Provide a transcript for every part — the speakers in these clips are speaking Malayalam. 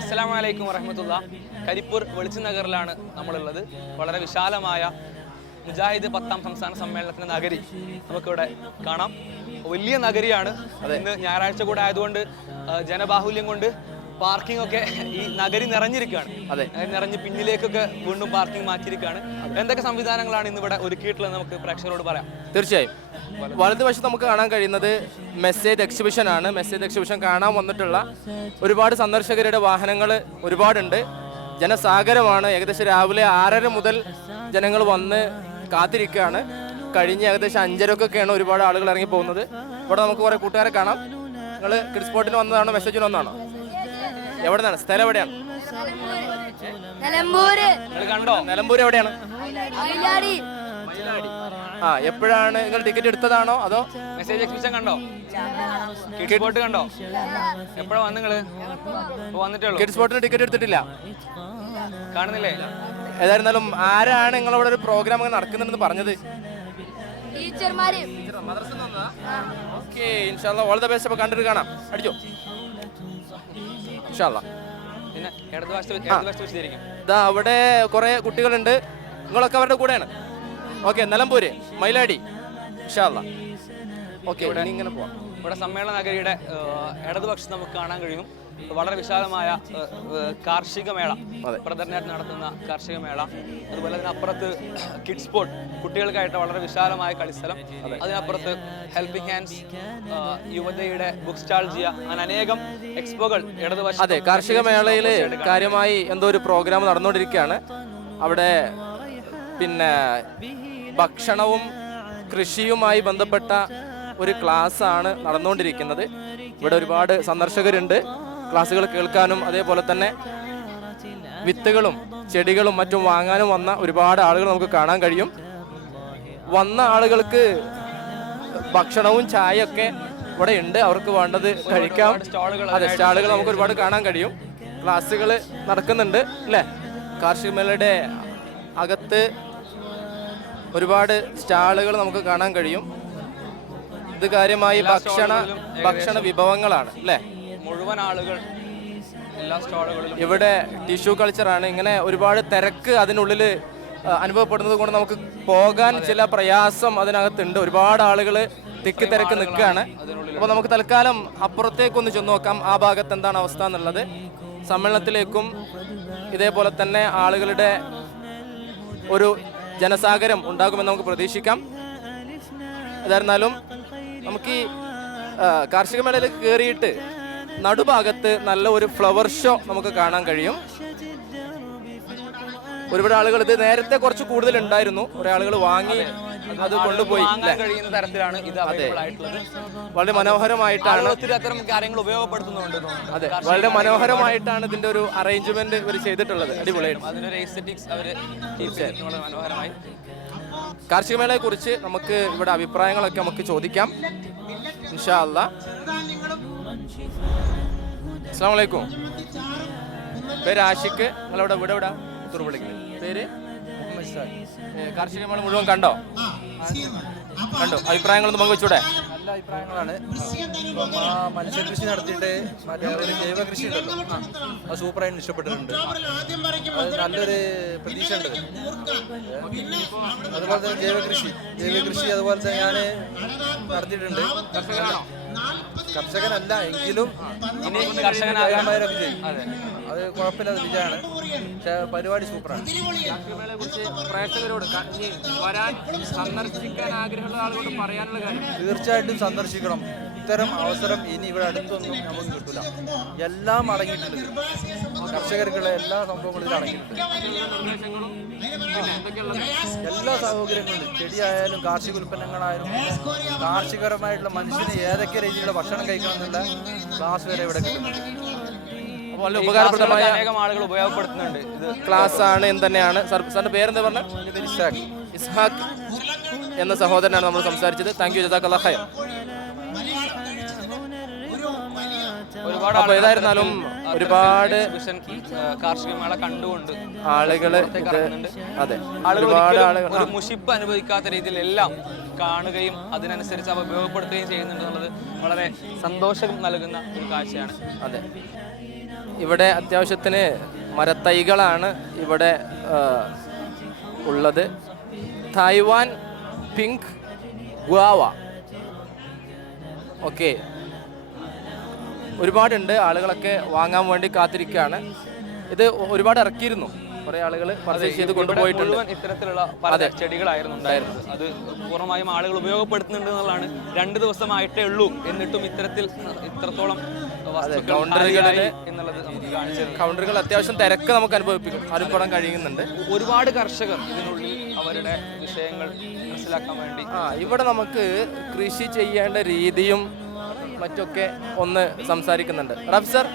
അസ്സാം വലൈക്കും വറഹമത്തുള്ള. കരിപ്പൂർ വെളിച്ചനഗറിലാണ് നമ്മളുള്ളത്. വളരെ വിശാലമായ മുജാഹിദ് പത്താം സംസ്ഥാന സമ്മേളനത്തിന്റെ നഗരി നമുക്കിവിടെ കാണാം. വലിയ നഗരിയാണ്. ഇന്ന് ഞായറാഴ്ച കൂടെ ആയതുകൊണ്ട് ജനബാഹുല്യം കൊണ്ട് പാർക്കിംഗ് ഒക്കെ ഈ നഗരി നിറഞ്ഞിരിക്കുകയാണ്. അതെ. നിറഞ്ഞ് പിന്നിലേക്കൊക്കെ വീണ്ടും പാർക്കിംഗ് മാറ്റിയിരിക്കുകയാണ്. എന്തൊക്കെ സംവിധാനങ്ങളാണ് ഇന്ന് ഇവിടെ ഒരുക്കിയിട്ടുള്ളത് നമുക്ക് പ്രേക്ഷകരോട് പറയാം. തീർച്ചയായും. വലതുവശത്ത് നമുക്ക് കാണാൻ കഴിയുന്നത് മെസ്സേജ് എക്സിബിഷൻ ആണ് മെസ്സേജ് എക്സിബിഷൻ കാണാൻ വന്നിട്ടുള്ള ഒരുപാട് സന്ദർശകരുടെ വാഹനങ്ങൾ ഒരുപാടുണ്ട്. ജനസാഗരമാണ്. ഏകദേശം രാവിലെ ആറര മുതൽ ജനങ്ങൾ വന്ന് കാത്തിരിക്കുകയാണ്. കഴിഞ്ഞ് ഏകദേശം അഞ്ചരക്കൊക്കെയാണ് ഒരുപാട് ആളുകൾ ഇറങ്ങി പോകുന്നത്. ഇവിടെ നമുക്ക് കുറേ കൂട്ടുകാരെ കാണാം. നിങ്ങൾ കിഡ് സ്പോട്ടിന് വന്നതാണോ മെസ്സേജിന് വന്നതാണോ? എവിടെ നിന്നാണ് സ്ഥലം എവിടെയാണ്? നിലമ്പൂര്. കണ്ടോ? നിലമ്പൂർ എവിടെയാണ്? മയിലാടി. ആ എപ്പോഴാണ് നിങ്ങൾ ടിക്കറ്റ് എടുത്തതാണോ അതോ? മെസ്സേജ് എക്സിബിഷൻ കണ്ടോ? കിഡ് ബോട്ട് കണ്ടോ? എപ്പോഴാ വന്ന് നിങ്ങൾ? വന്നിട്ടേ ഉള്ളൂ. കിഡ് സ്പോട്ടിന് ടിക്കറ്റ് എടുത്തിട്ടില്ല. കാണുന്നില്ലേ? ഏതായിരുന്നാലും ആരാണ് നിങ്ങളവിടെ ഒരു പ്രോഗ്രാം ഒക്കെ നടക്കുന്നുണ്ടെന്ന് പറഞ്ഞത്? ടീച്ചർമാര്. ഓക്കെ ഇൻഷാല്ല ഓൾ ദ ബെസ്റ്റ് അപ്പോൾ കണ്ടിട്ട് കാണാം. അടിച്ചോ. ഇൻഷാല്ല പിന്നെ ഇടതുവശത്ത് വെച്ച്- ഇടതുവശത്ത് വെച്ചിരിക്കും. ഇതാ അവിടെ കുറേ കുട്ടികളുണ്ട്. നിങ്ങളൊക്കെ അവരുടെ കൂടെയാണ്. ഓക്കെ നിലമ്പൂര് മൈലാടി ഇൻഷാല്ല ഓക്കെ ഇവിടെ ഇങ്ങനെ പോവാം. ഇവിടെ സമ്മേളന നഗരിയുടെ ഇടതുപക്ഷം നമുക്ക് കാണാൻ കഴിയും. വളരെ വിശാലമായ കാർഷിക മേള അതെ. നടത്തുന്ന കാർഷിക മേള. അതുപോലെ അതിനപ്പുറത്ത് കിഡ്സ് സ്പോട്ട് കുട്ടികൾക്കായിട്ട് വളരെ വിശാലമായ കളിസ്ഥലം. അതിനപ്പുറത്ത് ഹെൽപ്പിംഗ് ഹാൻഡ്സ് യുവതയുടെ ബുക്ക് സ്റ്റാൾജിയ അങ്ങനെ അനേകം എക്സ്പോകൾ ഇടതുവശം അതെ കാർഷിക മേളയിൽ കാര്യമായി എന്തോ ഒരു പ്രോഗ്രാം നടന്നുകൊണ്ടിരിക്കുകയാണ്. അവിടെ പിന്നെ ഭക്ഷണവും കൃഷിയുമായി ബന്ധപ്പെട്ട ഒരു ക്ലാസ് ആണ് നടന്നുകൊണ്ടിരിക്കുന്നത്. ഇവിടെ ഒരുപാട് സന്ദർശകരുണ്ട്. ക്ലാസ്സുകൾ കേൾക്കാനും അതേപോലെ തന്നെ വിത്തുകളും ചെടികളും മറ്റും വാങ്ങാനും വന്ന ഒരുപാട് ആളുകൾ നമുക്ക് കാണാൻ കഴിയും. വന്ന ആളുകൾക്ക് ഭക്ഷണവും ചായയൊക്കെ ഇവിടെ ഉണ്ട്. അവർക്ക് വേണ്ടത് കഴിക്കാം. അതെ സ്റ്റാളുകൾ നമുക്ക് ഒരുപാട് കാണാൻ കഴിയും. ക്ലാസ്സുകൾ നടക്കുന്നുണ്ട് അല്ലേ? കാർഷിക മേളയുടെ അകത്ത് ഒരുപാട് സ്റ്റാളുകൾ നമുക്ക് കാണാൻ കഴിയും. ഇത് കാര്യമായി ഭക്ഷണ ഭക്ഷണ വിഭവങ്ങളാണ് അല്ലേ? മുഴുവൻ ആളുകൾ എല്ലാ സ്റ്റാളുകളിലും. ഇവിടെ ടിഷ്യൂ കൾച്ചറാണ്. ഇങ്ങനെ ഒരുപാട് തിരക്ക് അതിനുള്ളിൽ അനുഭവപ്പെടുന്നത് കൊണ്ട് നമുക്ക് പോകാൻ ചില പ്രയാസം അതിനകത്തുണ്ട്. ഒരുപാട് ആളുകൾ തിക്ക് തിരക്ക് നിൽക്കുകയാണ്. അപ്പോൾ നമുക്ക് തൽക്കാലം അപ്പുറത്തേക്കൊന്ന് ചെന്ന് നോക്കാം. ആ ഭാഗത്ത് എന്താണ് അവസ്ഥ എന്നുള്ളത്. സമ്മേളനത്തിലേക്കും ഇതേപോലെ തന്നെ ആളുകളുടെ ഒരു ജനസാഗരം ഉണ്ടാകുമെന്ന് നമുക്ക് പ്രതീക്ഷിക്കാം. അതായിരുന്നാലും നമുക്ക് ഈ കാർഷിക മേളയിൽ കയറിയിട്ട് നടുഭാഗത്ത് നല്ല ഒരു ഫ്ലവർ ഷോ നമുക്ക് കാണാൻ കഴിയും. ഒരുപാട് ആളുകൾ ഇത് നേരത്തെ കുറച്ച് കൂടുതൽ ഉണ്ടായിരുന്നു കുറെ ആളുകൾ വാങ്ങി അത് കൊണ്ടുപോയി. വാങ്ങാൻ കഴിയുന്ന തരത്തിലാണ് ഇത് അവൈലബിൾ ആയിട്ടുള്ളത് വളരെ മനോഹരമായിട്ടാണ് ഒത്തിരി അത്തരം കാര്യങ്ങൾ ഉപയോഗപ്പെടുത്തുന്നുണ്ട് അതെ. വളരെ മനോഹരമായിട്ടാണ് ഇതിന്റെ ഒരു അറേഞ്ച്മെന്റ് ഇവർ ചെയ്തിട്ടുള്ളത്. അടിപൊളിയായിട്ട്. അതിനൊരു എസ്തെറ്റിക്സ് അവർ വളരെ മനോഹരമായി. കാർഷികമേളയെ കുറിച്ച് നമുക്ക് ഇവിടെ അഭിപ്രായങ്ങളൊക്കെ നമുക്ക് ചോദിക്കാം. ഇൻഷാ അല്ലാ അസ്സാം വലൈക്കും പേര് ആഷിക്ക് നിങ്ങളവിടെ ഇവിടെ ഇവിടെ പേര്? ഏ, കാർഷിക മേള മുഴുവൻ കണ്ടോ? കണ്ടോ? അഭിപ്രായങ്ങളൊന്നും പങ്കുവെച്ചൂടെ? നല്ല അഭിപ്രായങ്ങളാണ്. മത്സ്യകൃഷി നടത്തിയിട്ട് മറ്റേ ജൈവ കൃഷി ഉണ്ടല്ലോ അത് സൂപ്പറായിട്ട് ഇഷ്ടപ്പെട്ടിട്ടുണ്ട്. നല്ലൊരു പ്രതീക്ഷ ഉണ്ട് അതുപോലെ തന്നെ ജൈവ കൃഷി ജൈവ കൃഷി അതുപോലെ തന്നെ ഞാൻ നടത്തിയിട്ടുണ്ട്. കർഷകനല്ല എങ്കിലും ഇനി കർഷകനാകാൻ അതെ. അത് കുഴപ്പമില്ലാത്ത വിജയമാണ്. പക്ഷെ പരിപാടി സൂപ്പറാണ് പ്രേക്ഷകരോട് വരാൻ സന്ദർശിക്കാൻ ആഗ്രഹമുള്ള ആളുകളോട് പറയാനുള്ള കാര്യം. തീർച്ചയായിട്ടും സന്ദർശിക്കണം. ഇത്തരം അവസരം ഇനി ഇവിടെ അടുത്തൊന്നും നമുക്ക് കിട്ടില്ല എല്ലാം അടങ്ങിയിട്ടുണ്ട്. കർഷകർക്കുള്ള എല്ലാ സംഭവങ്ങളും അടങ്ങിയിട്ടുണ്ട്. എല്ലാ സൗകര്യങ്ങളും ചെടിയായാലും കാർഷിക ഉൽപ്പന്നങ്ങളായാലും കാർഷികപരമായിട്ടുള്ള മനുഷ്യന് ഏതൊക്കെ രീതിയിലുള്ള ഭക്ഷണം കഴിക്കണം എന്നുള്ള ക്ലാസ് വരെ ഇവിടെ കിട്ടുന്നുണ്ട് അപ്പോൾ വളരെ ഉപകാരപ്രദമായ അനേകം ആളുകൾ ഉപയോഗപ്പെടുത്തുന്നുണ്ട്. ഇത് ക്ലാസ് ആണ് എന്ന് തന്നെയാണ്. സാർ സാറിന്റെ പേരെന്താ പറഞ്ഞത് ഇസ്ഹാഖ്. ഇസ്ഹാഖ്. എന്ന സഹോദരനാണ് നമ്മൾ സംസാരിച്ചത്. താങ്ക് യു ഖൈർ. ഒരുപാട് അപ്പൊ ഏതായിരുന്നാലും ഒരുപാട് കാർഷിക മേള കണ്ടുകൊണ്ട് ആളുകൾ. അതെ ഒരുപാട് ആളുകൾ ഒരു മുഷിപ്പ് അനുഭവിക്കാത്ത രീതിയിൽ എല്ലാം കാണുകയും അതിനനുസരിച്ച് അവ ഉപയോഗപ്പെടുത്തുകയും ചെയ്യുന്നുണ്ട് എന്നുള്ളത് വളരെ സന്തോഷം നൽകുന്ന ഒരു കാഴ്ചയാണ്. അതെ. ഇവിടെ അത്യാവശ്യത്തിന് മരത്തൈകളാണ് ഇവിടെ ഉള്ളത്. തായ്വാൻ പിങ്ക് ഗുവാവ ഓക്കെ ഒരുപാടുണ്ട് ആളുകളൊക്കെ വാങ്ങാൻ വേണ്ടി കാത്തിരിക്കുകയാണ്. ഇത് ഒരുപാട് ഇറക്കിയിരുന്നു. കുറേ ആളുകൾ പർച്ചേസ് ചെയ്ത് കൊണ്ടുപോയിട്ടുണ്ട്. ഇത്തരത്തിലുള്ള പല ചെടികളായിരുന്നു ഉണ്ടായിരുന്നത്. അത്. പൂർണമായും ആളുകൾ ഉപയോഗപ്പെടുത്തുന്നുണ്ട് എന്നുള്ളതാണ്. രണ്ട് ദിവസമായിട്ടേ ഉള്ളൂ എന്നിട്ടും ഇത്തരത്തിൽ ഇത്രത്തോളം തരുന്നു. കൗണ്ടറുകൾ അത്യാവശ്യം തിരക്ക് നമുക്ക് അനുഭവിപ്പിക്കും. അനുഭവം കഴിയുന്നുണ്ട്. ഒരുപാട് കർഷകർ ഇതിനുള്ളിൽ അവരുടെ വിഷയങ്ങൾ മനസ്സിലാക്കാൻ വേണ്ടി. ആ ഇവിടെ നമുക്ക് കൃഷി ചെയ്യേണ്ട രീതിയും മറ്റൊക്കെ ഒന്ന് സംസാരിക്കുന്നുണ്ട്. റഫ് സർ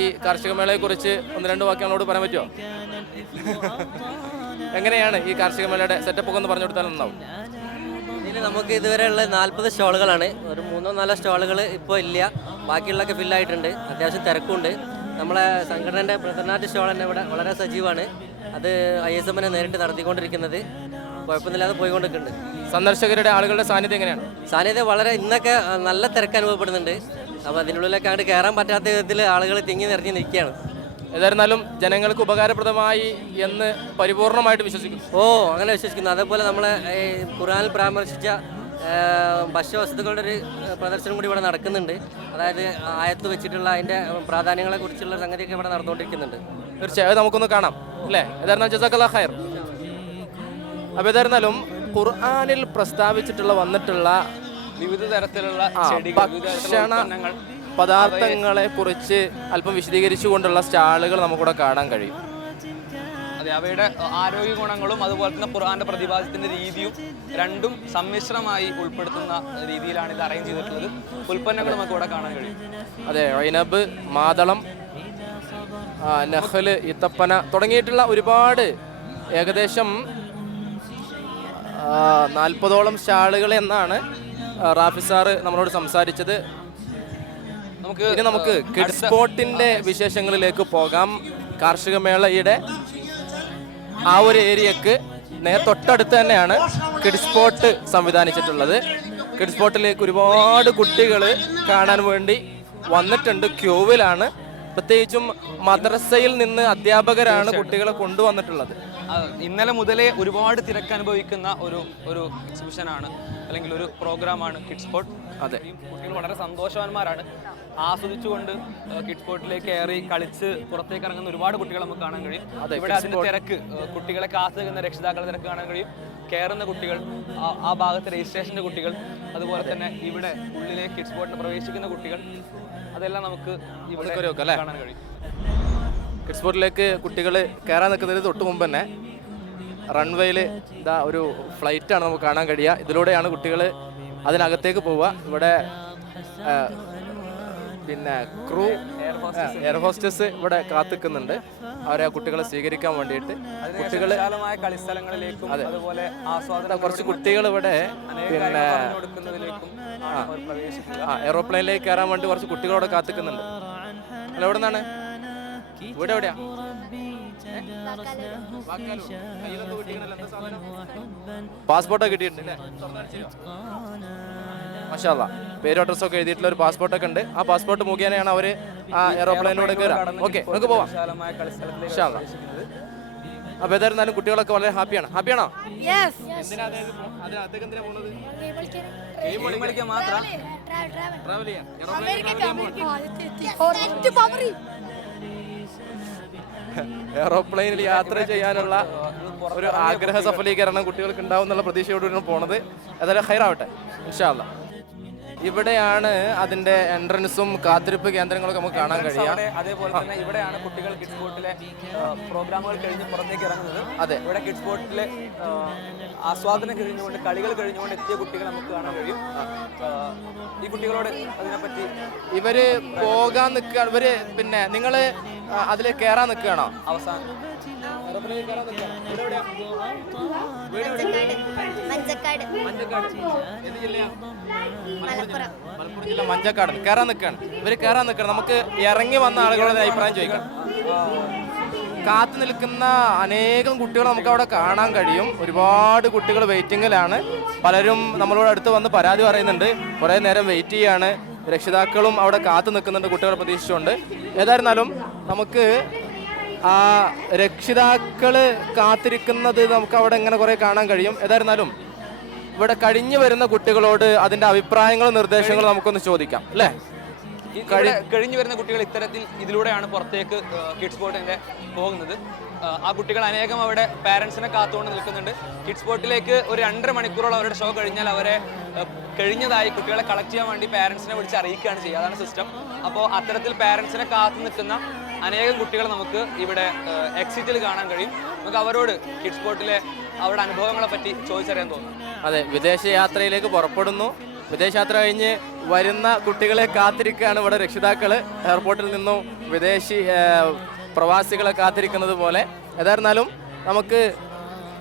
ഈ കാർഷിക മേളയെ കുറിച്ച് ഒന്ന് രണ്ട് വാക്യങ്ങളോട് പറയാൻ പറ്റുമോ? എങ്ങനെയാണ് ഈ കാർഷിക മേളയുടെ സെറ്റപ്പ് ഒക്കെ ഒന്ന് പറഞ്ഞു കൊടുത്താൽ നന്നാവും? ഇതിൽ നമുക്ക് ഇതുവരെ ഉള്ള നാൽപ്പത് സ്റ്റോളുകളാണ്. ഒരു മൂന്നോ നാലോ സ്റ്റോളുകൾ ഇപ്പോൾ ഇല്ല. ബാക്കിയുള്ളതൊക്കെ ഫില്ലായിട്ടുണ്ട് അത്യാവശ്യം തിരക്കുണ്ട്. നമ്മളെ സംഘടനയുടെ പ്രധാനാറ്റ് ഷോൾ തന്നെ ഇവിടെ വളരെ സജീവമാണ് അത് ഐ എസ് എമ്മിനെ നേരിട്ട് നടത്തിക്കൊണ്ടിരിക്കുന്നത്. കുഴപ്പമൊന്നുമില്ലാതെ പോയിക്കൊണ്ടിരിക്കുന്നുണ്ട്. സന്ദർശകരുടെ ആളുകളുടെ സാന്നിധ്യം എങ്ങനെയാണ്? സാന്നിധ്യം വളരെ ഇന്നൊക്കെ നല്ല തിരക്ക് അനുഭവപ്പെടുന്നുണ്ട്. അപ്പോൾ അതിനുള്ളിലൊക്കെ അങ്ങോട്ട് കയറാൻ പറ്റാത്ത വിധത്തിൽ ആളുകൾ തിങ്ങി നിറഞ്ഞ് നിൽക്കുകയാണ്. ഏതായിരുന്നാലും ജനങ്ങൾക്ക് ഉപകാരപ്രദമായി എന്ന് പരിപൂർണമായിട്ട് വിശ്വസിക്കുന്നു. ഓ അങ്ങനെ വിശ്വസിക്കുന്നു. അതേപോലെ നമ്മളെ ഖുറാനിൽ പരാമർശിച്ച ഭക്ഷ്യവസ്തുക്കളുടെ ഒരു പ്രദർശനം കൂടി ഇവിടെ നടക്കുന്നുണ്ട്. അതായത് ആയത്ത് വെച്ചിട്ടുള്ള അതിന്റെ പ്രാധാന്യങ്ങളെ കുറിച്ചുള്ള സംഗതിയൊക്കെ ഇവിടെ നടന്നുകൊണ്ടിരിക്കുന്നുണ്ട്. തീർച്ചയായും. അത് നമുക്കൊന്ന് കാണാം. അല്ലേ? ഏതായിരുന്നാലും ജസാക്കല്ലാ ഖൈർ. അപ്പോൾ ഏതായിരുന്നാലും ഖുർആനിൽ പ്രസ്താവിച്ചിട്ടുള്ള വന്നിട്ടുള്ള വിവിധ തരത്തിലുള്ള ഭക്ഷണ പദാർത്ഥങ്ങളെ കുറിച്ച് അല്പം വിശദീകരിച്ചുകൊണ്ടുള്ള സ്റ്റാളുകൾ നമുക്കിവിടെ കാണാൻ കഴിയും. അതെ അവയുടെ ആരോഗ്യ ഗുണങ്ങളും അതുപോലെ തന്നെ ഖുർആന്റെ പ്രതിഭാസത്തിന്റെ രീതിയും രണ്ടും സമ്മിശ്രമായി ഉൾപ്പെടുത്തുന്ന രീതിയിലാണ് ഇത് അറേഞ്ച് ചെയ്തിട്ടുള്ളത്. ഉൽപ്പന്നങ്ങൾ നമുക്ക് ഇവിടെ കാണാൻ കഴിയും. അതെ ഐനബ് മാതളം നഹൽ ഇത്തപ്പന തുടങ്ങിയിട്ടുള്ള ഒരുപാട് ഏകദേശം നാൽപ്പതോളം സ്റ്റാളുകൾ എന്നാണ് റാഫി സാറ് നമ്മളോട് സംസാരിച്ചത്. നമുക്ക് ഇനി നമുക്ക് കിഡ് സ്പോട്ടിന്റെ വിശേഷങ്ങളിലേക്ക് പോകാം. കാർഷിക മേളയുടെ ആ ഒരു ഏരിയക്ക് നേരെ തൊട്ടടുത്ത് തന്നെയാണ് കിഡ്സ് സ്പോട്ട് സംവിധാനിച്ചിട്ടുള്ളത്. കിഡ്സ് സ്പോട്ടിലേക്ക് ഒരുപാട് കുട്ടികൾ കാണാൻ വേണ്ടി വന്നിട്ടുണ്ട്. ക്യൂവിലാണ്. പ്രത്യേകിച്ചും മദ്രസയിൽ നിന്ന് അധ്യാപകരാണ് കുട്ടികളെ കൊണ്ടുവന്നിട്ടുള്ളത്. ഇന്നലെ മുതലേ ഒരുപാട് തിരക്ക് അനുഭവിക്കുന്ന ഒരു ഒരു എക്സിബിഷനാണ് അല്ലെങ്കിൽ ഒരു പ്രോഗ്രാമാണ് കിഡ്സ് സ്പോട്ട്. അതെ. കുട്ടികൾ വളരെ സന്തോഷവാന്മാരാണ്. ആസ്വദിച്ചുകൊണ്ട് കിഡ്സ് സ്പോട്ടിലേക്ക് കയറി കളിച്ച് പുറത്തേക്ക് ഇറങ്ങുന്ന ഒരുപാട് കുട്ടികൾ നമുക്ക് കാണാൻ കഴിയും. ഇവിടെ അതിന്റെ തിരക്ക് കുട്ടികളെ കാത്തുനിൽക്കുന്ന രക്ഷിതാക്കളുടെ തിരക്ക് കാണാൻ കഴിയും. കയറുന്ന കുട്ടികൾ ആ- ഭാഗത്തെ രജിസ്ട്രേഷന്റെ കുട്ടികൾ അതുപോലെ തന്നെ ഇവിടെ ഉള്ളിലെ കിഡ്സ് സ്പോട്ടിന് പ്രവേശിക്കുന്ന കുട്ടികൾ അതെല്ലാം നമുക്ക് ഇവിടെ കാണാൻ കഴിയും. കിഡ്സ് സ്പോട്ടിലേക്ക് കുട്ടികൾ കയറാൻ നിൽക്കുന്നതിന് തൊട്ട് മുമ്പ് തന്നെ റൺവേയിൽ ഇതാ ഒരു ഫ്ലൈറ്റാണ് നമുക്ക് കാണാൻ കഴിയുക. ഇതിലൂടെയാണ് കുട്ടികൾ അതിനകത്തേക്ക് പോവുക. ഇവിടെ പിന്നെ ക്രൂ എയർ ഹോസ്റ്റസ് ഇവിടെ കാത്തിക്കുന്നുണ്ട്. അവരെ ആ കുട്ടികളെ സ്വീകരിക്കാൻ വേണ്ടിയിട്ട്. കുട്ടികൾ കളിസ്ഥലങ്ങളിലേക്കും അതുപോലെ കുറച്ച് കുട്ടികൾ ഇവിടെ പിന്നെ എയറോപ്ലെയിനിലേക്ക് കയറാൻ വേണ്ടി കുറച്ച് കുട്ടികളോട് കാത്തിക്കുന്നുണ്ട്. അല്ല എവിടെ നിന്നാണ് ഇവിടെ എവിടെയാ? പാസ്പോർട്ടൊക്കെ കിട്ടിയിട്ടുണ്ട് മഷാല്ല പേരും അഡ്രസ്സും ഒക്കെ എഴുതിയിട്ടുള്ള ഒരു പാസ്പോർട്ട് ഒക്കെ ഉണ്ട്. ആ പാസ്പോർട്ട് മുഖേനയാണ് അവർ ആ എയറോപ്ലെയിനിലൂടെ കയറാം ഓക്കെ നമുക്ക് പോവാം. മഷാല്ല അപ്പൊ ഏതായിരുന്നാലും കുട്ടികളൊക്കെ വളരെ ഹാപ്പിയാണ്. ഹാപ്പിയാണോ? യെസ് ഗെയിം കളിക്കാൻ. മാത്രം? ട്രാവൽ ചെയ്യാൻ എയറോപ്ലെയിനിൽ യാത്ര ചെയ്യാനുള്ള ഒരു ആഗ്രഹ സഫലീകരണം കുട്ടികൾക്ക് ഉണ്ടാവും എന്നുള്ള പ്രതീക്ഷയോടുകൂടിയാണ് പോണത്. ഏതായാലും ഹൈറാവട്ടെ. ഇൻഷാല്ല ഇവിടെയാണ് അതിന്റെ എൻട്രൻസും കാത്തിരിപ്പ് കേന്ദ്രങ്ങളൊക്കെ നമുക്ക് കാണാൻ കഴിയാം. അതേപോലെ തന്നെ ഇവിടെയാണ് കുട്ടികൾ കിഡ്സ് ബോട്ടിലെ പ്രോഗ്രാമുകൾ കഴിഞ്ഞ് പുറത്തേക്ക് ഇറങ്ങുന്നത്. അതെ. ഇവിടെ കിഡ്സ് ബോട്ടിലെ ആസ്വാദനം കഴിഞ്ഞുകൊണ്ട് കളികൾ കഴിഞ്ഞുകൊണ്ട് എത്തിയ കുട്ടികൾ നമുക്ക് കാണാൻ കഴിയും. ഈ കുട്ടികളോട് അതിനെപ്പറ്റി ഇവർ പോകാൻ നിൽക്കുക ഇവർ പിന്നെ നിങ്ങൾ അതിൽ കയറാൻ നിൽക്കുകയാണോ അവസാനം. മഞ്ചക്കാട്. മലപ്പുറം. ജില്ല മഞ്ചക്കാട്. കയറാൻ നിൽക്കാണ് ഇവർ കയറാൻ നിൽക്കണം നമുക്ക് ഇറങ്ങി വന്ന ആളുകളുടെ അഭിപ്രായം ചോദിക്കാം. കാത്തു നിൽക്കുന്ന അനേകം കുട്ടികൾ നമുക്ക് അവിടെ കാണാൻ കഴിയും. ഒരുപാട് കുട്ടികൾ വെയിറ്റിങ്ങിലാണ്. പലരും നമ്മളോട് അടുത്ത് വന്ന് പരാതി പറയുന്നുണ്ട്. കുറേ നേരം വെയിറ്റ് ചെയ്യാണ്. രക്ഷിതാക്കളും അവിടെ കാത്തു നിൽക്കുന്നുണ്ട് കുട്ടികളെ പ്രതീക്ഷിച്ചുകൊണ്ട്. ഏതായിരുന്നാലും നമുക്ക് ആ രക്ഷിതാക്കൾ കാത്തിരിക്കുന്നത് നമുക്ക് അവിടെ ഇങ്ങനെ കുറേ കാണാൻ കഴിയും. ഏതായിരുന്നാലും ഇവിടെ കഴിഞ്ഞു വരുന്ന കുട്ടികളോട് അതിന്റെ അഭിപ്രായങ്ങളും നിർദ്ദേശങ്ങളും നമുക്കൊന്ന് ചോദിക്കാം അല്ലേ? കഴിഞ്ഞു വരുന്ന കുട്ടികൾ ഇത്തരത്തിൽ ഇതിലൂടെയാണ് പുറത്തേക്ക് കിഡ്സ് ബോട്ടിന്റെ പോകുന്നത്. ആ, കുട്ടികൾ അനേകം അവിടെ പാരന്റ്സിനെ കാത്തുകൊണ്ട് നിൽക്കുന്നുണ്ട്. കിഡ്സ് ബോട്ടിലേക്ക് ഒരു രണ്ടര മണിക്കൂറോളം അവരുടെ ഷോ കഴിഞ്ഞാൽ അവരെ കഴിഞ്ഞതായി കുട്ടികളെ കളക്ട് ചെയ്യാൻ വേണ്ടി പാരന്റ്സിനെ വിളിച്ച് അറിയിക്കുകയാണ് ചെയ്യുക. അതാണ് സിസ്റ്റം അപ്പോൾ അത്തരത്തിൽ പാരന്റ്സിനെ കാത്തു നിൽക്കുന്ന അനേകം കുട്ടികളെ നമുക്ക് ഇവിടെ എക്സിറ്റിൽ കാണാൻ കഴിയും. നമുക്ക് അവരോട് കിഡ്സ് ബോട്ടിലെ അവരുടെ അനുഭവങ്ങളെ പറ്റി ചോദിച്ചറിയാൻ തോന്നുന്നു അതെ വിദേശ യാത്രയിലേക്ക് പുറപ്പെടുന്നു. വിദേശയാത്ര കഴിഞ്ഞ് വരുന്ന കുട്ടികളെ കാത്തിരിക്കുകയാണ് ഇവിടെ രക്ഷിതാക്കൾ എയർപോർട്ടിൽ നിന്നും വിദേശി പ്രവാസികളെ കാത്തിരിക്കുന്നത് പോലെ. ഏതായിരുന്നാലും നമുക്ക്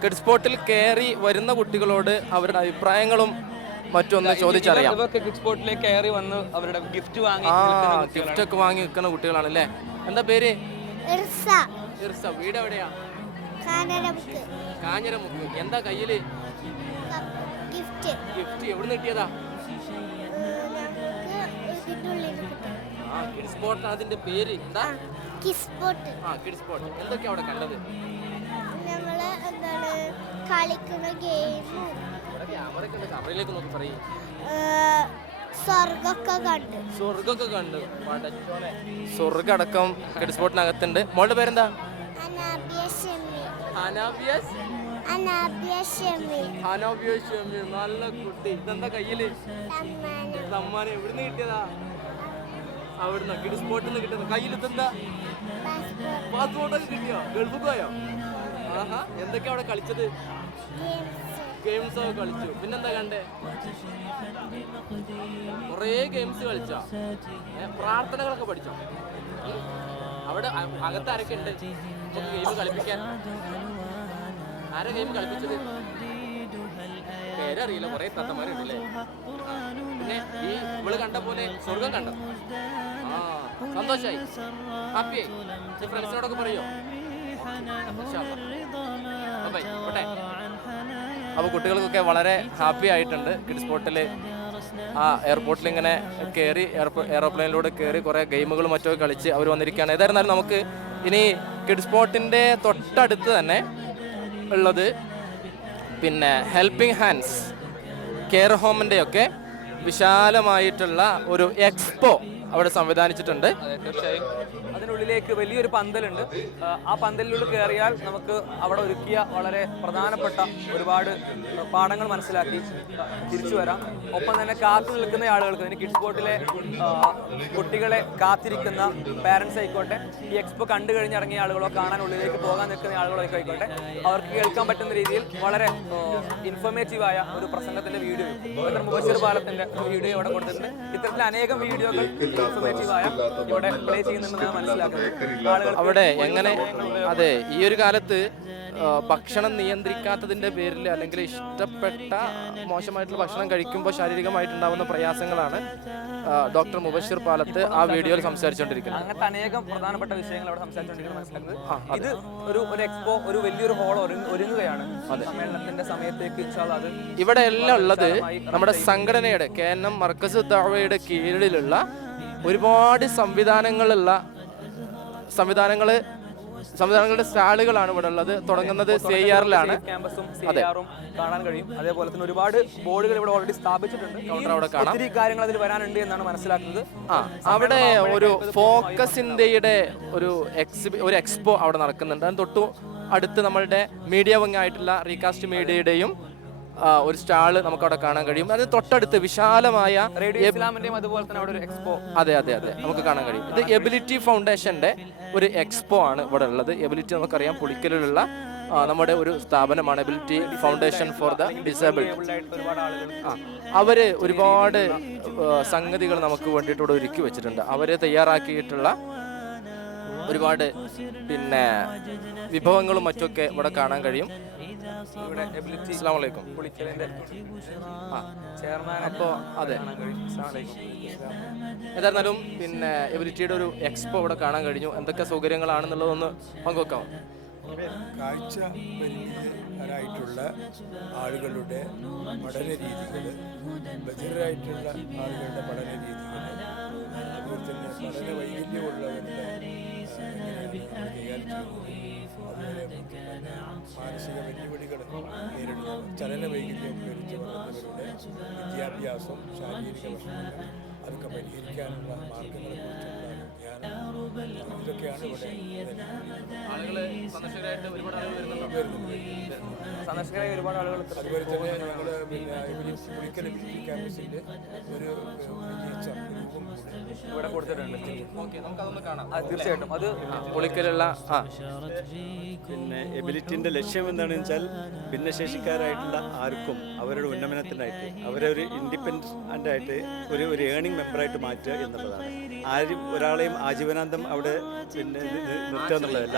കിഡ്സ് സ്പോട്ടിൽ കയറി വരുന്ന കുട്ടികളോട് അവരുടെ അഭിപ്രായങ്ങളും മറ്റൊന്ന് ചോദിച്ചറിയാം. ഇവർക്ക് കിഡ്സ് കയറി വന്ന് അവരുടെ ഗിഫ്റ്റ് വാങ്ങി ആ. ഗിഫ്റ്റ് ഒക്കെ വാങ്ങി നിൽക്കുന്ന കുട്ടികളാണ് അല്ലേ എന്താ പേര്? ഇർസ. ഇർസ വീട് എവിടെയാ കാഞ്ഞിരമുക്ക്. എന്താ കയ്യിൽ? ഗിഫ്റ്റ്. ഗിഫ്റ്റ്. എവിടെ കിട്ടിയതാ? ആ കിഡ്സ് സ്പോട്ട് അതിന്റെ പേര് എന്താ? കിസ് ബോട്ട് ആ കിഡ്സ് സ്പോട്ട് എന്തൊക്കെയാ അവിടെ കണ്ടത്? ഞങ്ങൾ എന്താണ് കളിക്കുന്ന ഗെയിമും ഇവിടെ ക്യാമറ ഒക്കെ ഉണ്ട് ക്യാമറയിലേക്ക് നോക്കി പറയും സ്വർഗമൊക്കെ കണ്ട്. സ്വർഗമൊക്കെ കണ്ടു പടച്ചോനെ. സ്വർഗം അടക്കം കിഡ്സ് സ്പോട്ടിനകത്തുണ്ട് മോളുടെ പേരെന്താ. നല്ല കുട്ടി. ഇതെന്താ കയ്യിൽ? സമ്മാനം. എവിടുന്ന് കിട്ടിയതാ? അവിടുന്ന് കിഡ്സ് സ്പോട്ടിൽ നിന്ന് കിട്ടുന്നത് കയ്യിൽ ഇതെന്താ? പാസ്പോർട്ട്. പാസ്പോർട്ടൊക്കെ കിട്ടിയോ? ഗൾഫിൽ പോയോ? ആഹാ. എന്തൊക്കെയാ അവിടെ കളിച്ചത്? ഗെയിംസ് ഒക്കെ കളിച്ചു. പിന്നെന്താ കണ്ടേ? കുറേ ഗെയിംസ് കളിച്ചോ? പ്രാർത്ഥനകളൊക്കെ പഠിച്ചോ? അവിടെ അകത്ത് ആരൊക്കെ ഉണ്ട്? ഗെയിം കളിപ്പിക്കാൻ. ആരെ ഗെയിം കളിപ്പിച്ചത്? പേരറിയില്ല കുറെ തത്തമാരുണ്ടല്ലേ? പിന്നെ ഈ ഇവൾ കണ്ട പോലെ സ്വർഗം കണ്ടോ? ആ സന്തോഷായി. ഹാപ്പിയായി ഫ്രണ്ട്സിനോടൊക്കെ പറയോ? ബൈ. പോട്ടെ. അപ്പോൾ കുട്ടികൾക്കൊക്കെ വളരെ ഹാപ്പി ആയിട്ടുണ്ട്. കിഡ്സ് സ്പോട്ടിൽ ആ എയർപോർട്ടിൽ ഇങ്ങനെ കയറി എയർപ്ലെയിനിലൂടെ കയറി കുറേ ഗെയിമുകളും മറ്റൊക്കെ കളിച്ച് അവർ വന്നിരിക്കുകയാണ്. ഏതായിരുന്നാലും നമുക്ക് ഇനി കിഡ്സ് സ്പോട്ടിന്റെ തൊട്ടടുത്ത് തന്നെ ഉള്ളത് പിന്നെ ഹെൽപ്പിംഗ് ഹാൻഡ്സ് കെയർ ഹോമിന്റെ ഒക്കെ വിശാലമായിട്ടുള്ള ഒരു എക്സ്പോ അവിടെ സംവിധാനിച്ചിട്ടുണ്ട്. അതിനുള്ളിലേക്ക് വലിയൊരു പന്തലുണ്ട്. ആ, പന്തലിലൂടെ കയറിയാൽ നമുക്ക് അവിടെ ഒരുക്കിയ വളരെ പ്രധാനപ്പെട്ട ഒരുപാട് പാഠങ്ങൾ മനസ്സിലാക്കി തിരിച്ചു വരാം. ഒപ്പം തന്നെ കാത്തു നിൽക്കുന്ന ആളുകൾക്ക് അതിന് കിഡ്സ് ബോട്ടിലെ കുട്ടികളെ കാത്തിരിക്കുന്ന പാരൻസ് ആയിക്കോട്ടെ ഈ എക്സ്പോ കണ്ടു കഴിഞ്ഞിറങ്ങിയ ആളുകളോ കാണാൻ ഉള്ളിലേക്ക് പോകാൻ നിൽക്കുന്ന ആളുകളോ ഒക്കെ ആയിക്കോട്ടെ അവർക്ക് കേൾക്കാൻ പറ്റുന്ന രീതിയിൽ വളരെ ഇൻഫോർമേറ്റീവായ ഒരു പ്രസംഗത്തിന്റെ വീഡിയോ മുബഷീർ പാലത്തിന്റെ വീഡിയോ ഇവിടെ കൊടുത്തിട്ടുണ്ട് ഇത്തരത്തിൽ അനേകം വീഡിയോകൾ ഇൻഫോർമേറ്റീവായ ഇവിടെ പ്ലേ ചെയ്യുന്നുണ്ടെന്ന് മനസ്സിലാക്കി അവിടെ എങ്ങനെ അതെ ഈ ഒരു കാലത്ത് ഭക്ഷണം നിയന്ത്രിക്കാത്തതിന്റെ പേരിൽ അല്ലെങ്കിൽ ഇഷ്ടപ്പെട്ട മോശമായിട്ടുള്ള ഭക്ഷണം കഴിക്കുമ്പോൾ ശാരീരികമായിട്ടുണ്ടാവുന്ന പ്രയാസങ്ങളാണ് ഡോക്ടർ മുബഷിർ പാലത്ത് ആ വീഡിയോയിൽ സംസാരിച്ചുകൊണ്ടിരിക്കുന്നത് അങ്ങനത്തെ അനേകം പ്രധാനപ്പെട്ട വിഷയങ്ങൾ അവിടെ സംസാരിച്ചുകൊണ്ടിരിക്കുന്നത് മനസ്സിലാക്കുന്നത്. ഇത് ഒരു ഒരു എക്സ്പോ ഒരു വലിയൊരു ഹോൾ ഒരുങ്ങുകയാണ്. സമ്മേളനത്തിന്റെ സമയത്തേക്ക് അത് ഇവിടെ എല്ലാം ഉള്ളത് നമ്മുടെ സംഘടനയുടെ കെ എൻ എം മർക്കസ് ദാവയുടെ കീഴിലുള്ള ഒരുപാട് സംവിധാനങ്ങളുള്ള സംവിധാനങ്ങൾ സംവിധാനങ്ങളുടെ സ്റ്റാളുകളാണ് ഇവിടെ ഉള്ളത്. തുടങ്ങുന്നത് സി ആറിലാണ് ക്യാമ്പസും കാണാൻ കഴിയും. അതേപോലെ തന്നെ ഒരുപാട് ബോർഡുകൾ ഇവിടെ ഓൾറെഡി സ്ഥാപിച്ചിട്ടുണ്ട്. കൗണ്ടർ അവിടെ കാണാം. ഒത്തിരി കാര്യങ്ങൾ അതിൽ വരാനുണ്ട് എന്നാണ് മനസ്സിലാക്കുന്നത്. ആ അവിടെ ഒരു ഫോക്കസ് ഇന്ത്യയുടെ ഒരു എക്സിബി ഒരു എക്സ്പോ അവിടെ നടക്കുന്നുണ്ട്. അതിന് തൊട്ടു അടുത്ത് നമ്മളുടെ മീഡിയ വങ്ങായിട്ടുള്ള റീകാസ്റ്റ് മീഡിയയുടെയും ഒരു സ്റ്റാൾ നമുക്ക് അവിടെ കാണാൻ കഴിയും. അതിന് തൊട്ടടുത്ത് വിശാലമായ റേഡിയോ ഇസ്ലാമിന്റെയും അതുപോലെ തന്നെ അവിടെ ഒരു എക്സ്പോ. അതെ അതെ അതെ. നമുക്ക് കാണാൻ കഴിയും. ഇത് എബിലിറ്റി ഫൗണ്ടേഷന്റെ ഒരു എക്സ്പോ ആണ് ഇവിടെ ഉള്ളത്. എബിലിറ്റി നമുക്കറിയാം പുളിക്കലിലുള്ള നമ്മുടെ ഒരു സ്ഥാപനമാണ് ability foundation for the disabled. അവർ ഒരുപാട് സംഗതികൾ നമുക്ക് വേണ്ടിയിട്ട് ഇവിടെ ഒരുക്കി വെച്ചിട്ടുണ്ട്. അവരെ തയ്യാറാക്കിയിട്ടുള്ള ഒരുപാട് പിന്നെ വിഭവങ്ങളും മറ്റൊക്കെ ഇവിടെ കാണാൻ കഴിയും. ഇവിടെ എബിലിറ്റി അസ്സാം വലൈക്കും പുളിക്കലിന്റെ ആ ചെയർമാൻ അപ്പോൾ അതെ. അസ്സലാമു. ഏതായിരുന്നാലും പിന്നെ എബിലിറ്റിയുടെ ഒരു എക്സ്പോ ഇവിടെ കാണാൻ കഴിഞ്ഞു. എന്തൊക്കെ സൗകര്യങ്ങളാണെന്നുള്ളതൊന്ന് പങ്കുവെക്കാം. കാഴ്ച പരിമിതരായിട്ടുള്ള ആളുകളുടെ പഠന രീതികൾ ബധിരായിട്ടുള്ള ആളുകളുടെ പഠന രീതികൾ അതുപോലെ തന്നെ പഠന വൈകല്യമുള്ളവരുടെ നേരിടുന്നത് ചലന വൈകല്യം ധരിച്ച് വളർന്നവരുടെ വിദ്യാഭ്യാസം ശാരീരിക പ്രശ്നങ്ങൾ അതൊക്കെ പരിഹരിക്കാനുള്ള മാർഗങ്ങളെക്കുറിച്ചുള്ള ജ്ഞാനം ഇതൊക്കെയാണ് ഇവിടെ സന്ദർശകരായി ഒരുപാട് ആളുകൾ അതുപോലെ തന്നെ ഞങ്ങൾ പിന്നെ ഇബിലിറ്റി ക്യാമ്പസിന്റെ ഒരു കൂടെ ഇവിടെ കൊടുത്തിട്ടുണ്ട് ഓക്കെ നമുക്കതൊന്ന് കാണാം ആ, തീർച്ചയായിട്ടും. അത് പൊളിക്കലുള്ള ആ. പിന്നെ എബിലിറ്റിന്റെ ലക്ഷ്യം എന്താണെന്ന് വെച്ചാൽ ഭിന്നശേഷിക്കാരായിട്ടുള്ള ആർക്കും അവരുടെ ഉന്നമനത്തിനായിട്ട് അവരെ ഒരു ഇൻഡിപെൻഡന്റ് ആയിട്ട് ഒരു ഒരു ഏണിംഗ് മെമ്പറായിട്ട് മാറ്റുക എന്നുള്ളതാണ്. ആരും ഒരാളെയും ആജീവനാന്തം അവിടെ പിന്നെ നിർത്തുക എന്നുള്ളതല്ല.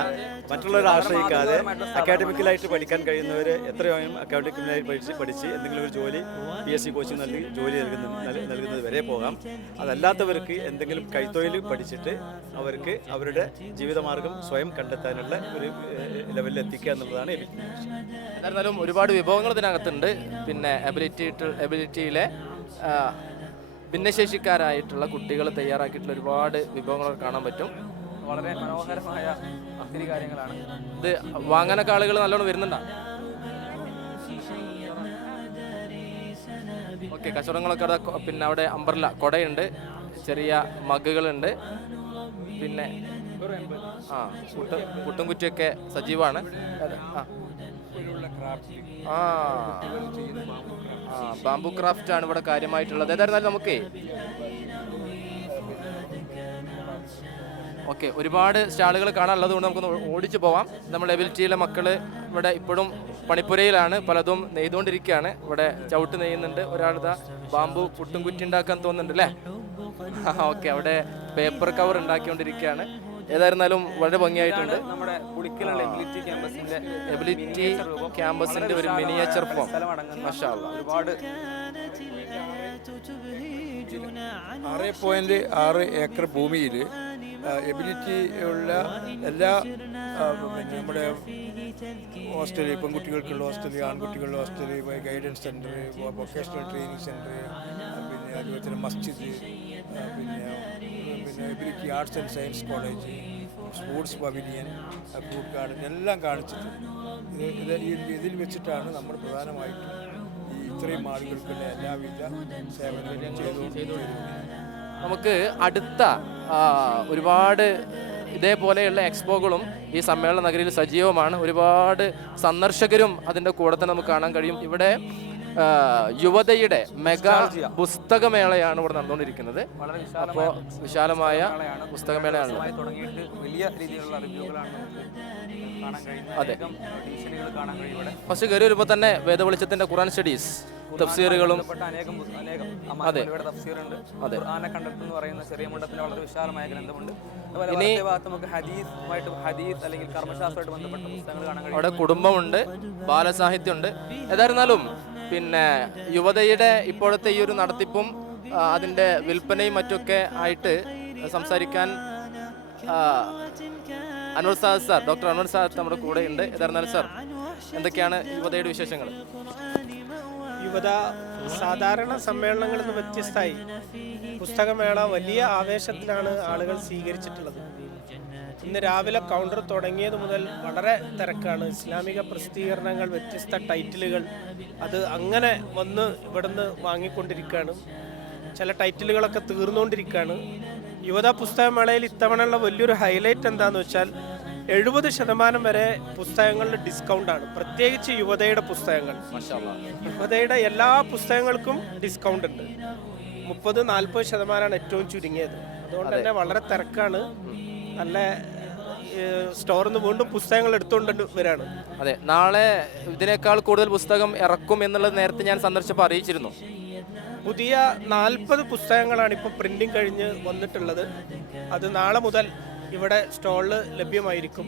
മറ്റുള്ളവരെ ആശ്രയിക്കാതെ അക്കാഡമിക്കലായിട്ട് പഠിക്കാൻ കഴിയുന്നവർ എത്രയും അക്കാഡമിക്കലായി പഠിച്ച് പഠിച്ച് എന്തെങ്കിലും ഒരു ജോലി പി എസ് സി കോച്ചിങ് നൽകി ജോലി നൽകുന്ന നൽ- നൽകുന്നത് വരെ പോകാം. അതല്ലാത്തവർക്ക് എന്തെങ്കിലും കൈത്തൊഴിൽ പഠിച്ചിട്ട് അവർക്ക് അവരുടെ ജീവിതമാർഗം സ്വയം കണ്ടെത്താനുള്ള ഒരു ലെവലിൽ എത്തിക്കുക എന്നുള്ളതാണ് എന്തായിരുന്നാലും ഒരുപാട് വിഭവങ്ങൾ ഇതിനകത്തുണ്ട്. പിന്നെ എബിലിറ്റി എബിലിറ്റിയിലെ ഭിന്നശേഷിക്കാരായിട്ടുള്ള കുട്ടികൾ തയ്യാറാക്കിയിട്ടുള്ള ഒരുപാട് വിഭവങ്ങൾ കാണാൻ പറ്റും. വളരെ മനോഹരമായ ഒത്തിരി കാര്യങ്ങളാണ്. ഇത് വാങ്ങാനൊക്കെ ആളുകൾ നല്ലോണം വരുന്നുണ്ടോ? ഓക്കെ കച്ചവടങ്ങളൊക്കെ അവിടെ പിന്നെ അവിടെ അമ്പർല കൊടയുണ്ട് ചെറിയ മഗ്ഗുകളുണ്ട്. പിന്നെ ആ പുട്ടും പുട്ടും കുറ്റിയൊക്കെ സജീവമാണ് ആ. ആ. ബാംബു ക്രാഫ്റ്റ് ആണ് ഇവിടെ കാര്യമായിട്ടുള്ളത്. ഏതായിരുന്നാലും നമുക്കേ. ഓക്കെ ഒരുപാട് സ്റ്റാളുകൾ കാണാനുള്ളത് കൊണ്ട് നമുക്കൊന്ന് ഓടിച്ചു പോവാം. നമ്മുടെ എബിലിറ്റിയിലെ മക്കൾ ഇവിടെ ഇപ്പോഴും പണിപ്പുരയിലാണ്. പലതും നെയ്തുകൊണ്ടിരിക്കുകയാണ്. ഇവിടെ ചവിട്ട് നെയ്യുന്നുണ്ട്. ഒരാളിതാ ബാമ്പു പുട്ടും കുറ്റി ഉണ്ടാക്കാൻ തോന്നുന്നുണ്ട് അല്ലേ? ഓക്കെ അവിടെ പേപ്പർ കവർ ഉണ്ടാക്കിക്കൊണ്ടിരിക്കുകയാണ്. ഏതായിരുന്നാലും വളരെ ഭംഗിയായിട്ടുണ്ട്. നമ്മുടെ പുളിക്കലുള്ള എബിലിറ്റി ക്യാമ്പസിന്റെ എബിലിറ്റി ക്യാമ്പസിന്റെ ഒരു മിനിയേച്ചർ ഫോം. ഒരുപാട് ആറ് പോയിന്റ് ആറ് ഏക്കർ ഭൂമിയിൽ എബിലിറ്റി ഉള്ള എല്ലാ നമ്മുടെ ഹോസ്റ്റൽ പെൺകുട്ടികൾക്കുള്ള ഹോസ്റ്റൽ ആൺകുട്ടികളുടെ hostel guidance centre vocational training centre പിന്നെ അതുപോലെ തന്നെ മസ്ജിദ് പിന്നെ പിന്നെ ability arts and science college sports pavilion food garden എല്ലാം കാണിച്ചിട്ട് ഇത് ഇത് ഇതിൽ വെച്ചിട്ടാണ് നമ്മൾ പ്രധാനമായിട്ടും ഈ ഇത്രയും ആളുകൾക്കുള്ള എല്ലാവിധ സേവനങ്ങളും ചെയ്തുകൊണ്ടിരിക്കുന്നത്. നമുക്ക് അടുത്ത ഒരുപാട് ഇതേപോലെയുള്ള എക്സ്പോകളും ഈ സമ്മേളന നഗരിയിൽ സജീവമാണ്. ഒരുപാട് സന്ദർശകരും അതിന്റെ കൂടെ തന്നെ നമുക്ക് കാണാൻ കഴിയും. ഇവിടെ യുവതയുടെ മെഗാ പുസ്തകമേളയാണ് ഇവിടെ നടന്നുകൊണ്ടിരിക്കുന്നത്. അപ്പോൾ വിശാലമായ പുസ്തകമേളയാണ്. അതെ. പക്ഷെ കയറി വരുമ്പോൾ തന്നെ വേദവെളിച്ചത്തിന്റെ ഖുറാൻ സ്റ്റഡീസ് തഫ്സീറുകളും അതെ. അതെ. പറയുന്ന ചെറിയ വളരെ വിശാലമായ ഗ്രന്ഥമുണ്ട്. ഹദീസുമായിട്ട് ഹദീസ് അല്ലെങ്കിൽ കർമ്മശാസ്ത്രമായിട്ട് ബന്ധപ്പെട്ട പുസ്തകങ്ങൾ കാണാൻ അവിടെ കുടുംബമുണ്ട് ബാലസാഹിത്യമുണ്ട്. ഏതായിരുന്നാലും പിന്നെ യുവതയുടെ ഇപ്പോഴത്തെ ഈ ഒരു നടത്തിപ്പും അതിന്റെ വിൽപ്പനയും മറ്റൊക്കെ ആയിട്ട് സംസാരിക്കാൻ അനൂർ സാദ് സാർ ഡോക്ടർ അനൂർ സാദ് നമ്മുടെ കൂടെ ഉണ്ട്. ഏതായിരുന്നാലും സാർ എന്തൊക്കെയാണ് യുവതയുടെ വിശേഷങ്ങൾ? യുവത സാധാരണ സമ്മേളനങ്ങളിൽ നിന്ന് വ്യത്യസ്തമായി. പുസ്തകമേള വലിയ ആവേശത്തിലാണ് ആളുകൾ സ്വീകരിച്ചിട്ടുള്ളത്. ഇന്ന് രാവിലെ കൗണ്ടർ തുടങ്ങിയത് മുതൽ വളരെ തിരക്കാണ്. ഇസ്ലാമിക പ്രസിദ്ധീകരണങ്ങൾ വ്യത്യസ്ത ടൈറ്റിലുകൾ അത് അങ്ങനെ വന്ന് ഇവിടുന്ന് വാങ്ങിക്കൊണ്ടിരിക്കുകയാണ്. ചില ടൈറ്റിലുകളൊക്കെ തീർന്നുകൊണ്ടിരിക്കുകയാണ്. യുവത പുസ്തകമേളയിൽ ഇത്തവണയുള്ള വലിയൊരു ഹൈലൈറ്റ് എന്താണെന്ന് വെച്ചാൽ എഴുപത് ശതമാനം വരെ പുസ്തകങ്ങളിൽ ഡിസ്കൗണ്ടാണ് പ്രത്യേകിച്ച് യുവതയുടെ പുസ്തകങ്ങൾ. യുവതയുടെ എല്ലാ പുസ്തകങ്ങൾക്കും ഡിസ്കൗണ്ട് ഉണ്ട്. മുപ്പത് നാൽപ്പത് ശതമാനമാണ് ഏറ്റവും ചുരുങ്ങിയത്. അതുകൊണ്ട് തന്നെ വളരെ തിരക്കാണ്. നല്ല സ്റ്റോറിൽ നിന്ന് വീണ്ടും പുസ്തകങ്ങൾ എടുത്തുകൊണ്ട് വരാണ്. അതെ നാളെ ഇതിനേക്കാൾ കൂടുതൽ പുസ്തകം ഇറക്കും എന്നുള്ളത് നേരത്തെ ഞാൻ സന്ദർശിച്ചപ്പോൾ അറിയിച്ചിരുന്നു. പുതിയ നാൽപ്പത് പുസ്തകങ്ങളാണ് ഇപ്പോൾ പ്രിന്റിംഗ് കഴിഞ്ഞ് വന്നിട്ടുള്ളത്. അത് നാളെ മുതൽ ഇവിടെ സ്റ്റോളിൽ ലഭ്യമായിരിക്കും.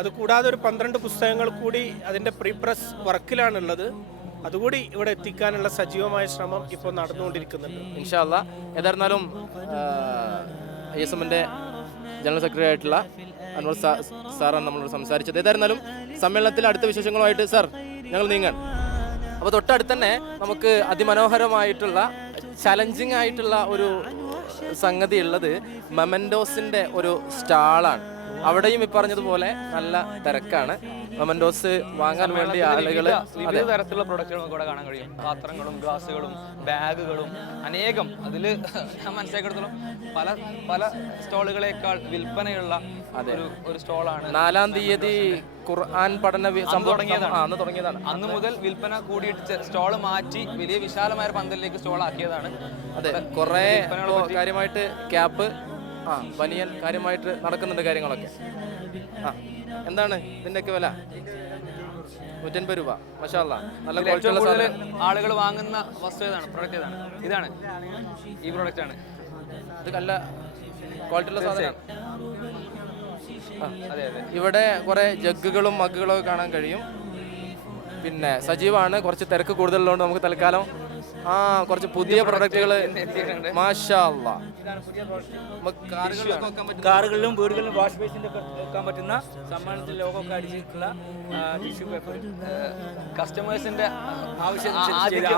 അതുകൂടാതെ ഒരു പന്ത്രണ്ട് പുസ്തകങ്ങൾ കൂടി അതിന്റെ പ്രീ പ്രസ് വർക്കിലാണുള്ളത്. അതുകൂടി ഇവിടെ എത്തിക്കാനുള്ള സജീവമായ ശ്രമം ഇപ്പോൾ നടന്നുകൊണ്ടിരിക്കുന്നുണ്ട്. ഇൻഷാല്ല ഏതായിരുന്നാലും ഐ എസ് എമ്മിന്റെ ജനറൽ സെക്രട്ടറി ആയിട്ടുള്ള അൻവർ സാറാണ് നമ്മളോട് സംസാരിച്ചത്. ഏതായിരുന്നാലും സമ്മേളനത്തിൽ അടുത്ത വിശേഷങ്ങളുമായിട്ട് സാർ ഞങ്ങൾ നീങ്ങാൻ. അപ്പോൾ തൊട്ടടുത്ത് തന്നെ നമുക്ക് അതിമനോഹരമായിട്ടുള്ള ചലഞ്ചിങ് ആയിട്ടുള്ള ഒരു സംഗതി ഉള്ളത് മെമൻഡോസിന്റെ ഒരു സ്റ്റാളാണ്. അവിടെയും ഈ പറഞ്ഞതുപോലെ നല്ല തിരക്കാണ്. മൊമൻഡോസ് വാങ്ങാൻ വേണ്ടി ആളുകൾ വിവിധ- തരത്തിലുള്ള പ്രൊഡക്റ്റുകൾ നമുക്ക് ഇവിടെ കാണാൻ കഴിയും. പാത്രങ്ങളും ഗ്ലാസുകളും ബാഗുകളും അനേകം. അതിൽ ഞാൻ മനസ്സിലാക്കിയെടുത്തോളം പല പല സ്റ്റോളുകളേക്കാൾ വിൽപ്പനയുള്ള ഒരു ഒരു സ്റ്റോളാണ് നാലാം തീയതി ഖുർആൻ പഠന തുടങ്ങിയതാണ്. അന്ന് തുടങ്ങിയതാണ്. അന്ന് മുതൽ വിൽപ്പന കൂടിയിട്ട് സ്റ്റോൾ മാറ്റി വലിയ വിശാലമായ പന്തലിലേക്ക് സ്റ്റോൾ ആക്കിയതാണ് അതെ കുറെ കാര്യമായിട്ട് ക്യാപ്പ് ആ ബനിയൻ കാര്യമായിട്ട് നടക്കുന്നുണ്ട് കാര്യങ്ങളൊക്കെ. ആ എന്താണ് ഇതിന്റെയൊക്കെ വില? നൂറ്റൻപത് രൂപ. മഷാല്ല നല്ല ക്വാളിറ്റി ഏറ്റവും കൂടുതൽ ആളുകൾ വാങ്ങുന്ന വസ്തു ഏതാണ്? പ്രൊഡക്റ്റ് ഏതാണ്? ഇതാണ്. ഈ പ്രൊഡക്റ്റ് ആണ്. ഇത് നല്ല ക്വാളിറ്റിയുള്ള സാധനമാണ് അതെ അതെ. ഇവിടെ കുറേ ജഗ്ഗുകളും മഗ്ഗുകളും ഒക്കെ കാണാൻ കഴിയും. പിന്നെ സജീവാണ് കുറച്ച് തിരക്ക് കൂടുതലുള്ളതുകൊണ്ട് നമുക്ക് തൽക്കാലം ആ കുറച്ച് പുതിയ പ്രൊഡക്റ്റുകൾ കാറുകളിലും വീടുകളിലും വാഷ് ബേസിന്റെ വെക്കാൻ പറ്റുന്ന സമ്മാനത്തിൽ ലോകമൊക്കെ അടിച്ചിട്ടുള്ള ടിഷ്യൂ പേപ്പർ കസ്റ്റമേഴ്സിന്റെ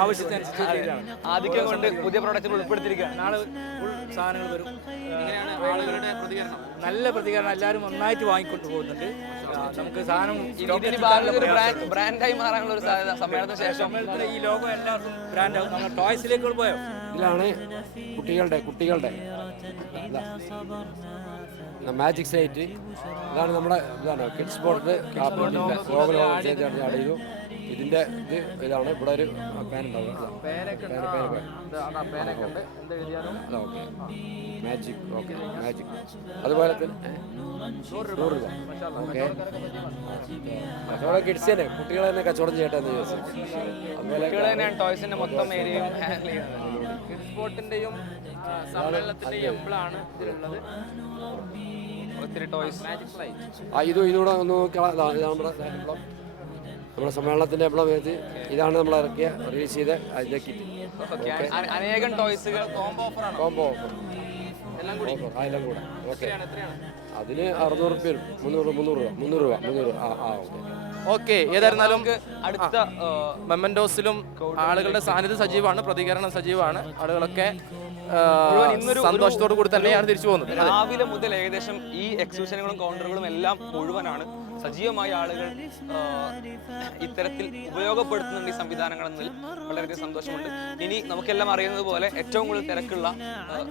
ആവശ്യത്തിനനുസരിച്ച്. കൊണ്ട് പുതിയ പ്രൊഡക്റ്റുകൾ ഉൾപ്പെടുത്തിയിരിക്കുകയാണ്. നാളെ ഫുൾ സാധനങ്ങൾ വരും. ആളുകളുടെ പ്രതികരണം. നല്ല പ്രതികരണം എല്ലാവരും നന്നായിട്ട് വാങ്ങിക്കൊണ്ട് പോകുന്നുണ്ട്. നമുക്ക് സാധനം ബ്രാൻഡായി മാറാനുള്ള ഒരു സാധ്യത സമ്മേളനത്തിന് ശേഷം. ഈ ലോകം എല്ലാവർക്കും ബ്രാൻഡാകും ആവും. നമ്മൾ ടോയ്സിലേക്ക് പോയോ? ഇതിലാണ് കുട്ടികളുടെ കുട്ടികളുടെ. മാജിക് സൈറ്റ് ഇതാണ് നമ്മുടെ ഇതാണ് കിഡ്സ് ബോർഡ് ചെയ്തു ഇതിന്റെ ഇത് ഇതാണ് ഇവിടെ ഒരു പേന, ആ, പേന, പേന. ഇത് അതാ പേനൊക്കെ ഉണ്ട്. എന്ത് എഴുതിയാലും? ഓക്കെ. Magic okay. മാജിക് അതുപോലെ തന്നെ ഏ? നൂറ് രൂപ. ഓക്കെ. കച്ചവടം കിഡ്സ് തന്നെ കുട്ടികളെ തന്നെ കച്ചവടം ചെയ്യട്ടെ എന്ന് ചോദിച്ചു അതുപോലെ കുട്ടികൾ തന്നെയാണ് ടോയ്സിന്റെ മൊത്തം ഏരിയയും ഹാൻഡിൽ ചെയ്യുന്നത്. കിഡ്സ് സമ്മേളനത്തിന്റെയും ഇതിലുള്ളത്. ഒത്തിരി ടോയ്സ് മാജിക് ഫ്ലൈറ്റ് ആ ഇതും ഇതുകൂടെ ഒന്ന് ഇതാണ് നമ്മുടെ നമ്മുടെ സമ്മേളനത്തിന്റെ എംബ്ലം ഇത് ഇതാണ് നമ്മൾ ഇറക്കിയ റിലീസ് ചെയ്ത അതിന്റെ കിറ്റ് അനേകം ടോയ്സുകൾ കോംബോ ഓഫറാണ് കോംബോ ഓഫർ എല്ലാം കൂടി? ഓഫർ ആ എല്ലാം കൂടെ. ഓക്കെ അതിന് അറുന്നൂറ് റുപ്യ വരും. മുന്നൂറ് മുന്നൂറ് രൂപ മുന്നൂറ് രൂപ മുന്നൂറ് ആ ആ ഓക്കെ ഓക്കെ ഏതായിരുന്നാലും അടുത്ത മെമ്മൻഡോസിലും ആളുകളുടെ സാന്നിധ്യം സജീവമാണ് പ്രതികരണം സജീവമാണ്. ആളുകളൊക്കെ സന്തോഷത്തോടു കൂടി തന്നെയാണ് തിരിച്ചു പോകുന്നത്. രാവിലെ മുതൽ ഏകദേശം ഈ എക്സിബിഷനുകളും കൗണ്ടറുകളും എല്ലാം മുഴുവനാണ്. സജീവമായി ആളുകൾ ഇത്തരത്തിൽ ഉപയോഗപ്പെടുത്തുന്നുണ്ട് ഈ സംവിധാനങ്ങൾ എന്നതിൽ വളരെയധികം സന്തോഷമുണ്ട്. ഇനി നമുക്കെല്ലാം അറിയുന്നത് പോലെ ഏറ്റവും കൂടുതൽ തിരക്കുള്ള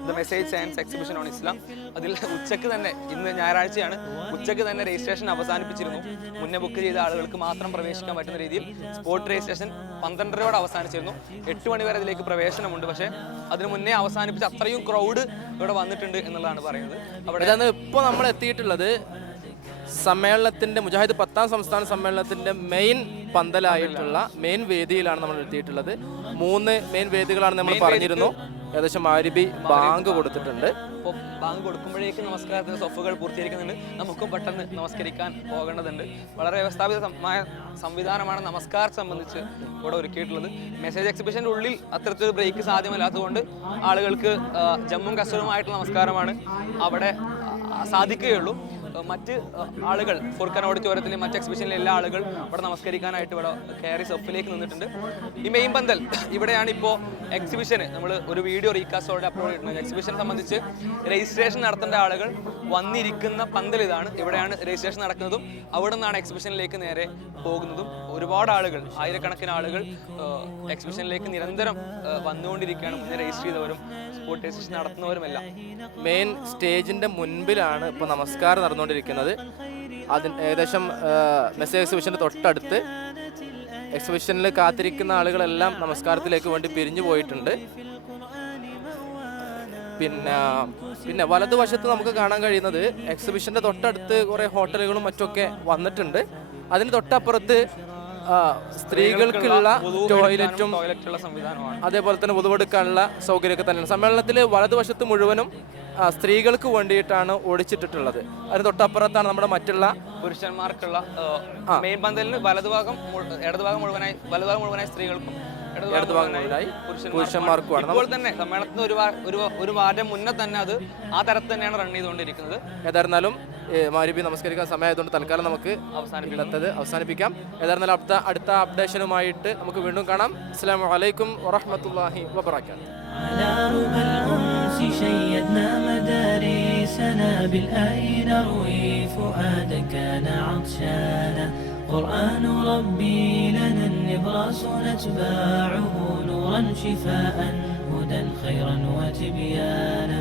the message science exhibition on Islam അതിൽ ഉച്ചയ്ക്ക് തന്നെ ഇന്ന് ഞായറാഴ്ചയാണ്. ഉച്ചയ്ക്ക് തന്നെ രജിസ്ട്രേഷൻ അവസാനിപ്പിച്ചിരുന്നു. മുന്നേ ബുക്ക് ചെയ്ത ആളുകൾക്ക് മാത്രം പ്രവേശിക്കാൻ പറ്റുന്ന രീതിയിൽ സ്പോട്ട് രജിസ്ട്രേഷൻ പന്ത്രണ്ടരയോടെ അവസാനിച്ചിരുന്നു. എട്ട് മണി വരെ അതിലേക്ക് പ്രവേശനമുണ്ട്. പക്ഷേ അതിന് മുന്നേ അവസാനിപ്പിച്ച് അത്രയും ക്രൗഡ് ഇവിടെ വന്നിട്ടുണ്ട് എന്നുള്ളതാണ് പറയുന്നത്. അവിടെ ഇപ്പോൾ നമ്മൾ എത്തിയിട്ടുള്ളത് സമ്മേളനത്തിന്റെ മുജാഹിദ് പത്താം സംസ്ഥാന സമ്മേളനത്തിന്റെ മെയിൻ പന്തലായിട്ടുള്ള മെയിൻ വേദിയിലാണ് നമ്മൾ എത്തിയിട്ടുള്ളത്. മൂന്ന് മെയിൻ വേദികളാണ് നമ്മൾ പറഞ്ഞിരുന്നു. ഏകദേശം ആരിബി ബാങ്ക് കൊടുത്തിട്ടുണ്ട്. അപ്പോൾ ബാങ്ക് കൊടുക്കുമ്പോഴേക്കും നമസ്കാരത്തിന് സൊഫുകൾ പൂർത്തീകരിക്കുന്നുണ്ട്. നമുക്കും പെട്ടെന്ന് നമസ്കരിക്കാൻ പോകേണ്ടതുണ്ട്. വളരെ വ്യവസ്ഥാപിതമായ സംവിധാനമാണ് നമസ്കാരം സംബന്ധിച്ച് ഇവിടെ ഒരുക്കിയിട്ടുള്ളത്. മെസ്സേജ് എക്സിബിഷന്റെ ഉള്ളിൽ അത്തരത്തിലൊരു ബ്രേക്ക് സാധ്യമല്ലാത്തതുകൊണ്ട് ആളുകൾക്ക് ജമ്മും കസറുമായിട്ടുള്ള നമസ്കാരമാണ് അവിടെ സാധിക്കുകയുള്ളൂ. മറ്റ് ആളുകൾ ഫുർഖാൻ ഓഡിറ്റോറിയത്തിലെ മറ്റ് എക്സിബിഷനിലെ എല്ലാ ആളുകൾ ഇവിടെ നമസ്കരിക്കാനായിട്ട് ഇവിടെ കയറി സെഫിലേക്ക് നിന്നിട്ടുണ്ട്. ഈ മെയിൻ പന്തൽ ഇവിടെയാണ് ഇപ്പോൾ എക്സിബിഷന് നമ്മൾ ഒരു വീഡിയോ റീകാസ്റ്റോടെ അപ്ലോഡ് ചെയ്തിട്ടുണ്ട്. എക്സിബിഷൻ സംബന്ധിച്ച് രജിസ്ട്രേഷൻ നടത്തേണ്ട ആളുകൾ വന്നിരിക്കുന്ന പന്തൽ ഇതാണ്. ഇവിടെയാണ് രജിസ്ട്രേഷൻ നടക്കുന്നതും അവിടെ നിന്നാണ് എക്സിബിഷനിലേക്ക് നേരെ പോകുന്നതും. ഒരുപാട് ആളുകൾ ആയിരക്കണക്കിന് ആളുകൾ എക്സിബിഷനിലേക്ക് നിരന്തരം വന്നുകൊണ്ടിരിക്കുകയാണ്. മുന്നേ രജിസ്റ്റർ ചെയ്തവരും സ്പോട്ട് നടത്തുന്നവരുമല്ല. മെയിൻ സ്റ്റേജിന്റെ മുൻപിലാണ് ഇപ്പോൾ നമസ്കാരം നടന്നുകൊണ്ടിരിക്കുന്നത്. അതിന് ഏകദേശം മെസ്സേജ് എക്സിബിഷന്റെ തൊട്ടടുത്ത് എക്സിബിഷനിൽ കാത്തിരിക്കുന്ന ആളുകളെല്ലാം നമസ്കാരത്തിലേക്ക് വേണ്ടി പിരിഞ്ഞു പോയിട്ടുണ്ട്. പിന്നെ പിന്നെ വലതുവശത്ത് നമുക്ക് കാണാൻ കഴിയുന്നത് എക്സിബിഷന്റെ തൊട്ടടുത്ത് കുറേ ഹോട്ടലുകളും മറ്റൊക്കെ വന്നിട്ടുണ്ട്. അതിന് തൊട്ടപ്പുറത്ത് സ്ത്രീകൾക്കുള്ള ടോയ്ലറ്റും അതേപോലെ തന്നെ ഉതവെടുക്കാനുള്ള സൗകര്യമൊക്കെ തന്നെയാണ്. സമ്മേളനത്തിൽ വലതുവശത്ത് മുഴുവനും സ്ത്രീകൾക്ക് വേണ്ടിയിട്ടാണ് ഓടിച്ചിട്ടിട്ടുള്ളത് അതിന് തൊട്ടപ്പുറത്താണ് നമ്മുടെ മറ്റുള്ള പുരുഷന്മാർക്കുള്ള മെയിൻ പന്തലിന് വലതുഭാഗം ഇടതുഭാഗം മുഴുവനായി വലതുഭാഗം മുഴുവനായി സ്ത്രീകൾക്കും ഇടതുഭാഗം ഇടതുഭാഗം മുഴുവനായി മുഴുവനായി പുരുഷന്മാർക്കുമാണ്. ഇപ്പോൾ തന്നെ സമ്മേളനത്തിന് ഒരു ഒരു വാരം മുന്നേ തന്നെ അത് ആ തരത്തിൽ തന്നെയാണ് റൺ ചെയ്തുകൊണ്ടിരിക്കുന്നത്. ഏതായിരുന്നാലും മാരിബി നമസ്കരിക്കാൻ സമയമായതുകൊണ്ട് തൽക്കാലം നമുക്ക് ഇന്നത്തത് അവസാനിപ്പിക്കാം ഏതായിരുന്നാലും അടുത്ത അടുത്ത അപ്ഡേഷനുമായിട്ട് നമുക്ക് വീണ്ടും കാണാം അസ്സാം വലൈക്കും വറഹമത്തല്ലാഹി വബർക്കാത്തു على ربى الأنس شيدنا مدارسنا بالآي نروي فؤادا كان عطشانا قرآن ربي لنا النبراس نتباعه نورا شفاء هدى خيرا وتبيانا